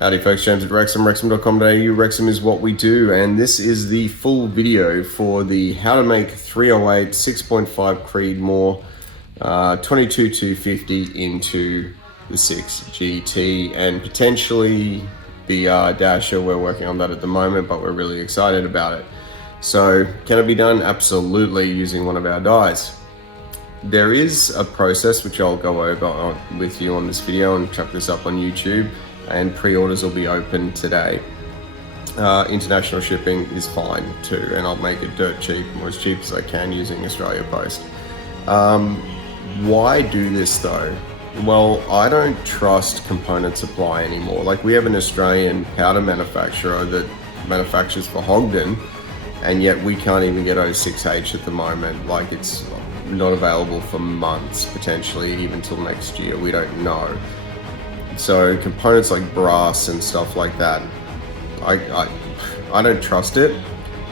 Howdy folks, James at Rexem, rexem.com.au. Rexem is what we do, and this is the full video for the how to make 308 6.5 Creedmoor 22-250 into the 6 GT and potentially the Dasher. We're working on that at the moment, but we're really excited about it. So can it be done? Absolutely, using one of our dies. There is a process which I'll go over with you on this video and chuck this up on YouTube, and pre-orders will be open today. International shipping is fine too, and I'll make it dirt cheap, or as cheap as I can, using Australia Post. Why do this though? Well, I don't trust component supply anymore. Like, we have an Australian powder manufacturer that manufactures for Hogden, and yet we can't even get 06H at the moment. Like, it's not available for months, potentially even till next year, we don't know. So components like brass and stuff like that, I don't trust it.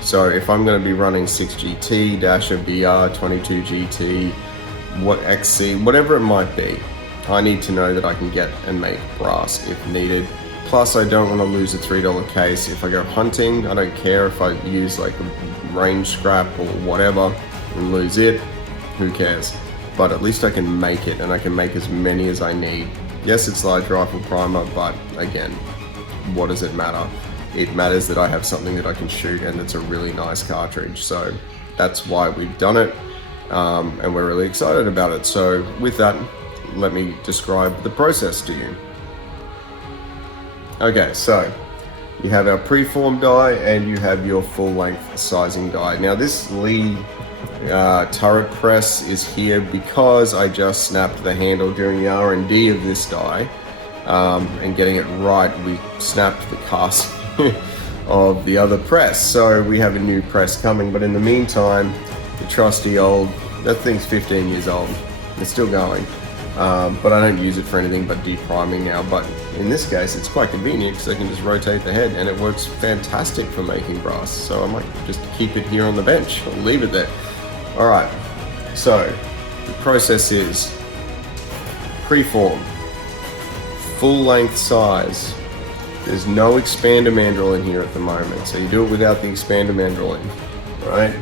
So if I'm going to be running 6GT, Dasher BR, 22GT, what XC, whatever it might be, I need to know that I can get and make brass if needed. Plus, I don't want to lose a $3 case. If I go hunting, I don't care if I use like a range scrap or whatever and lose it, who cares? But at least I can make it, and I can make as many as I need. Yes, it's large rifle primer, but again, what does it matter? It matters that I have something that I can shoot, and it's a really nice cartridge. So that's why we've done it, and we're really excited about it. So with that, let me describe the process to you. Okay, so you have our preform die and you have your full length sizing die. Now this Lee turret press is here because I just snapped the handle during the R&D of this die, and getting it right, we snapped the cast of the other press. So we have a new press coming, but in the meantime, the trusty old, that thing's 15 years old, it's still going. But I don't use it for anything but depriming now. But in this case, it's quite convenient because I can just rotate the head, and it works fantastic for making brass. So I might just keep it here on the bench, or leave it there. All right, so the process is preform, full length size. There's no expander mandrel in here at the moment, so you do it without the expander mandrel in, right?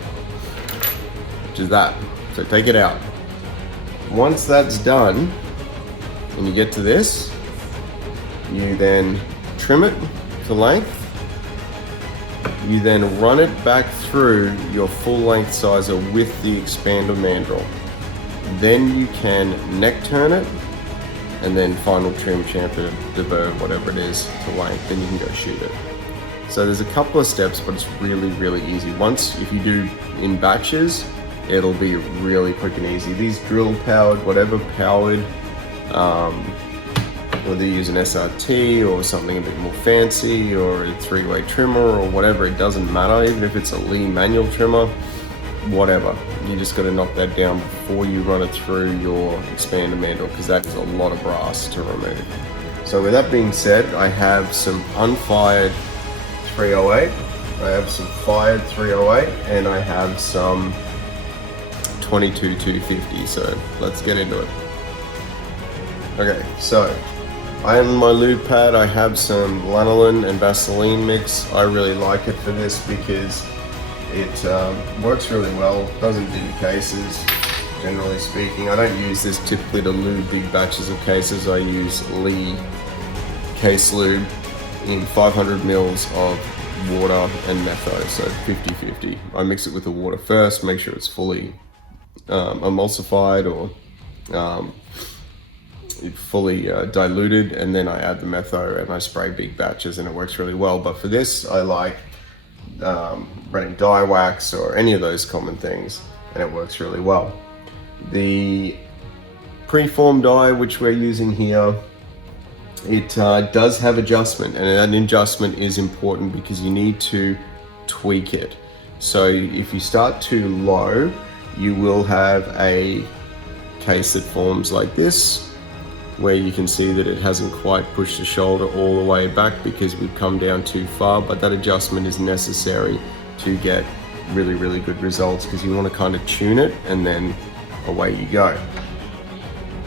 Which is that, so take it out. Once that's done, and you get to this, you then trim it to length. You then run it back through your full length sizer with the expander mandrel. Then you can neck turn it, and then final trim, chamfer, deburr, whatever it is, to length, then you can go shoot it. So there's a couple of steps, but it's really, really easy. Once, if you do in batches, it'll be really quick and easy. These drill powered, whatever powered, whether you use an SRT or something a bit more fancy, or a 3-way trimmer or whatever, it doesn't matter. Even if it's a Lee manual trimmer, whatever, you just got to knock that down before you run it through your expander mandrel, because that is a lot of brass to remove. So with that being said, I have some unfired 308, I have some fired 308, and I have some 22-250, so let's get into it. Okay, so I am in my lube pad. I have some lanolin and Vaseline mix. I really like it for this because it works really well, doesn't do cases, generally speaking. I don't use this typically to lube big batches of cases. I use Lee case lube in 500 mils of water and metho, so 50-50. I mix it with the water first, make sure it's fully emulsified or fully diluted, and then I add the metho and I spray big batches, and it works really well. But for this, I like running dye wax or any of those common things, and it works really well. The preform dye which we're using here, it does have adjustment, and that adjustment is important because you need to tweak it. So if you start too low, you will have a case that forms like this, where you can see that it hasn't quite pushed the shoulder all the way back because we've come down too far, but that adjustment is necessary to get really, really good results, because you want to kind of tune it and then away you go.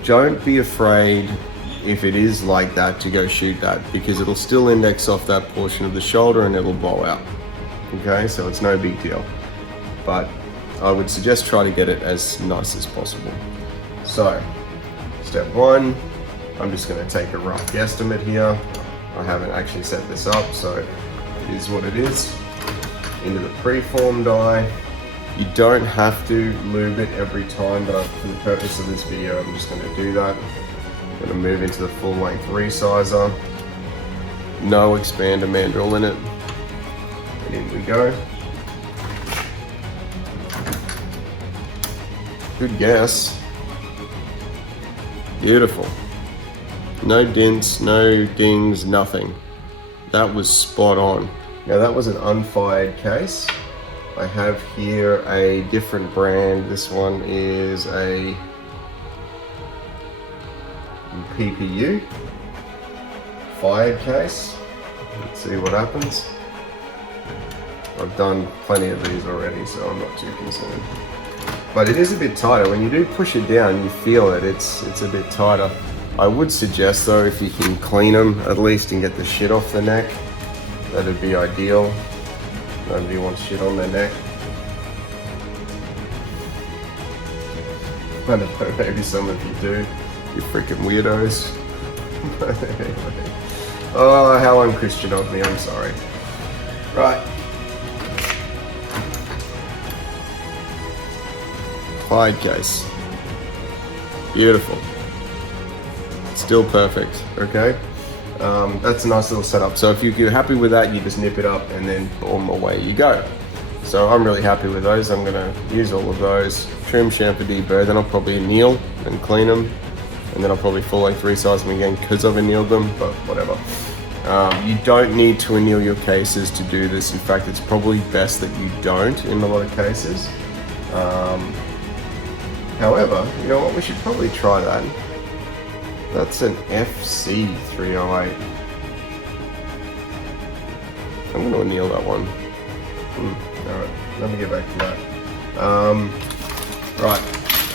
Don't be afraid if it is like that to go shoot that, because it'll still index off that portion of the shoulder and it'll blow out. Okay, so it's no big deal. But I would suggest try to get it as nice as possible. So, step one, I'm just going to take a rough guesstimate here. I haven't actually set this up, so it is what it is. Into the preform die. You don't have to lube it every time, but for the purpose of this video, I'm just going to do that. I'm going to move into the full length resizer. No expander mandrel in it. And in we go. Good guess. Beautiful. No dents, no dings, nothing. That was spot on. Now that was an unfired case. I have here a different brand. This one is a PPU fired case. Let's see what happens. I've done plenty of these already, so I'm not too concerned. But it is a bit tighter. When you do push it down, you feel it. It's a bit tighter. I would suggest though, if you can clean them at least and get the shit off the neck, that'd be ideal. Nobody wants shit on their neck. I don't know, maybe some of you do. You freaking weirdos. Anyway. Oh, how unchristian of me, I'm sorry. Right. Fired case. Beautiful. Still perfect, okay? That's a nice little setup. So if you're happy with that, you just nip it up and then boom, away you go. So I'm really happy with those. I'm gonna use all of those. Trim, shampoo, deburr, then I'll probably anneal and clean them. And then I'll probably full length resize them again because I've annealed them, but whatever. You don't need to anneal your cases to do this. In fact, it's probably best that you don't in a lot of cases. However, you know what, we should probably try that. That's an FC308. I'm going to anneal that one. Alright, let me get back to that. Right,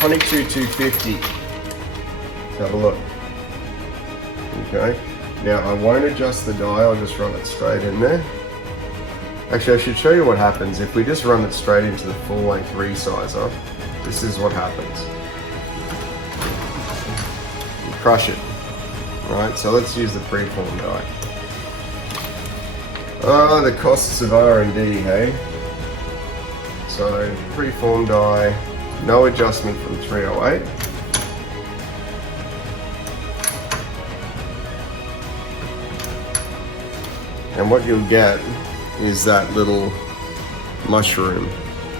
22,250. Let's have a look. Okay, now I won't adjust the die, I'll just run it straight in there. Actually, I should show you what happens. If we just run it straight into the full length resizer, this is what happens. You crush it. Alright, so let's use the preform die. Oh, the costs of R&D, hey? So, preform die, no adjustment from 308. And what you'll get is that little mushroom.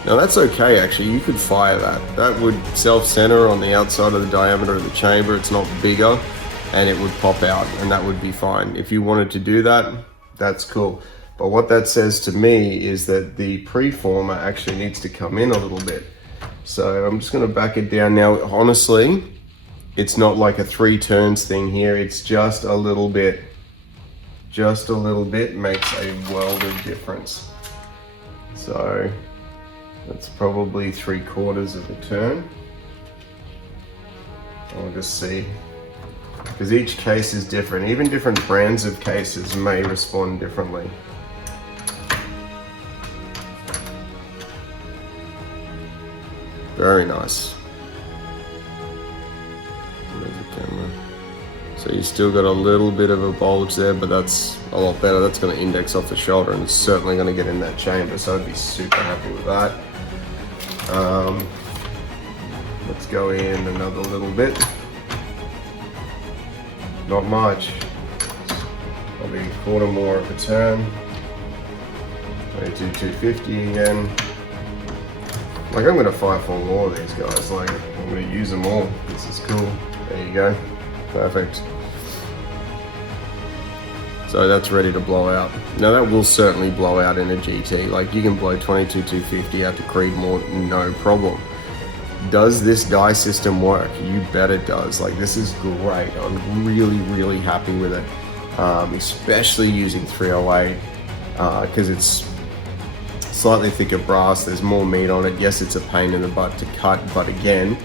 Now that's okay actually, you could fire that. That would self-center on the outside of the diameter of the chamber, it's not bigger, and it would pop out and that would be fine. If you wanted to do that, that's cool. But what that says to me is that the preformer actually needs to come in a little bit. So I'm just gonna back it down now. Honestly, it's not like a 3 turns thing here, it's just a little bit. Just a little bit makes a world of difference. So that's probably 3/4 of a turn. I'll just see, because each case is different. Even different brands of cases may respond differently. Very nice. Where's the camera? So you still got a little bit of a bulge there, but that's a lot better. That's going to index off the shoulder and it's certainly going to get in that chamber, so I'd be super happy with that. Let's go in another little bit. Not much. Probably 1/4 more of a turn. 22,250 again. Like, I'm going to fire 4 more of these guys. Like, I'm going to use them all. This is cool. There you go. Perfect. So that's ready to blow out. Now that will certainly blow out in a GT. Like, you can blow 22,250 out to Creedmoor, no problem. Does this die system work? You bet it does. Like, this is great. I'm really, really happy with it. Especially using 308 because it's slightly thicker brass. There's more meat on it. Yes, it's a pain in the butt to cut, but again,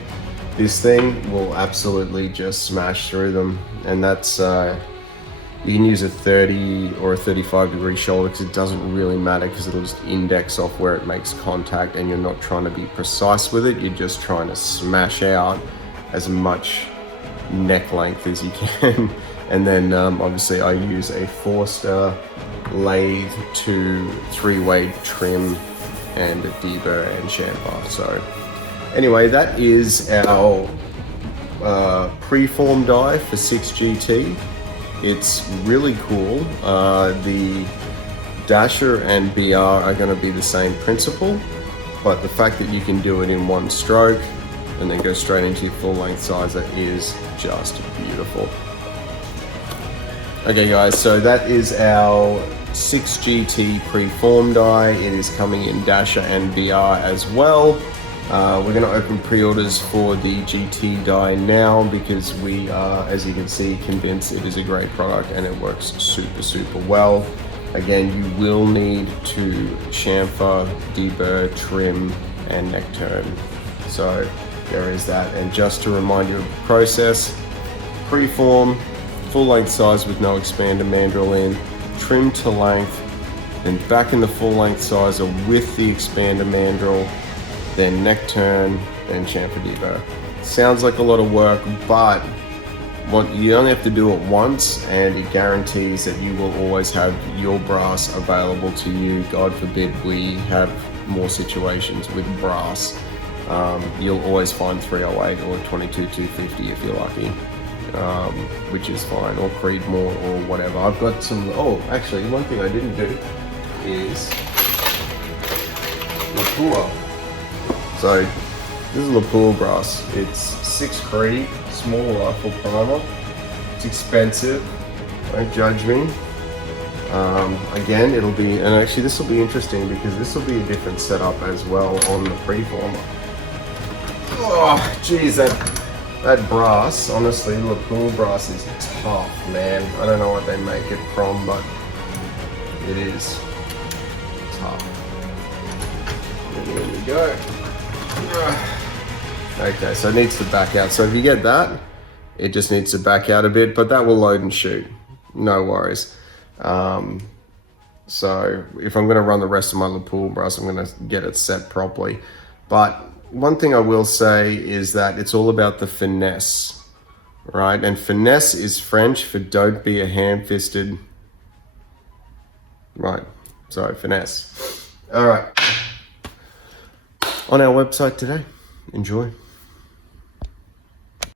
this thing will absolutely just smash through them. And that's, you can use a 30 or a 35 degree shoulder because it doesn't really matter, because it'll just index off where it makes contact, and you're not trying to be precise with it. You're just trying to smash out as much neck length as you can. And then obviously I use a Forster lathe to 3-way trim and a deburr and chamfer. So anyway, that is our preform die for 6GT. It's really cool. The Dasher and BR are going to be the same principle, but the fact that you can do it in one stroke and then go straight into your full length sizer is just beautiful. Okay guys, so that is our 6GT preform die. It is coming in Dasher and BR as well. We're going to open pre-orders for the GT die now because we are, as you can see, convinced it is a great product and it works super well. Again, you will need to chamfer, deburr, trim, and neck turn. So there is that. And just to remind you of the process: preform, full length size with no expander mandrel in, trim to length, then back in the full length sizer with the expander mandrel, then neck turn, then chamfer deburr. Sounds like a lot of work, but you only have to do it once, and it guarantees that you will always have your brass available to you. God forbid we have more situations with brass. You'll always find 308 or 22-250 if you're lucky, which is fine, or Creedmoor or whatever. I've got some, oh, actually, one thing I didn't do is Lapua. So this is Lapua brass. It's 6 Creed, small rifle primer. It's expensive, don't judge me. Again, it'll be, and actually this will be interesting because this will be a different setup as well on the preform. Oh, geez, that brass, honestly, Lapua brass is tough, man. I don't know what they make it from, but it is tough. And there we go. Okay, so it needs to back out. So if you get that, it just needs to back out a bit, but that will load and shoot. No worries. So if I'm going to run the rest of my Lapua brass, I'm going to get it set properly. But one thing I will say is that it's all about the finesse, right? And finesse is French for don't be a ham-fisted. Right, so finesse. All right. On our website today. Enjoy.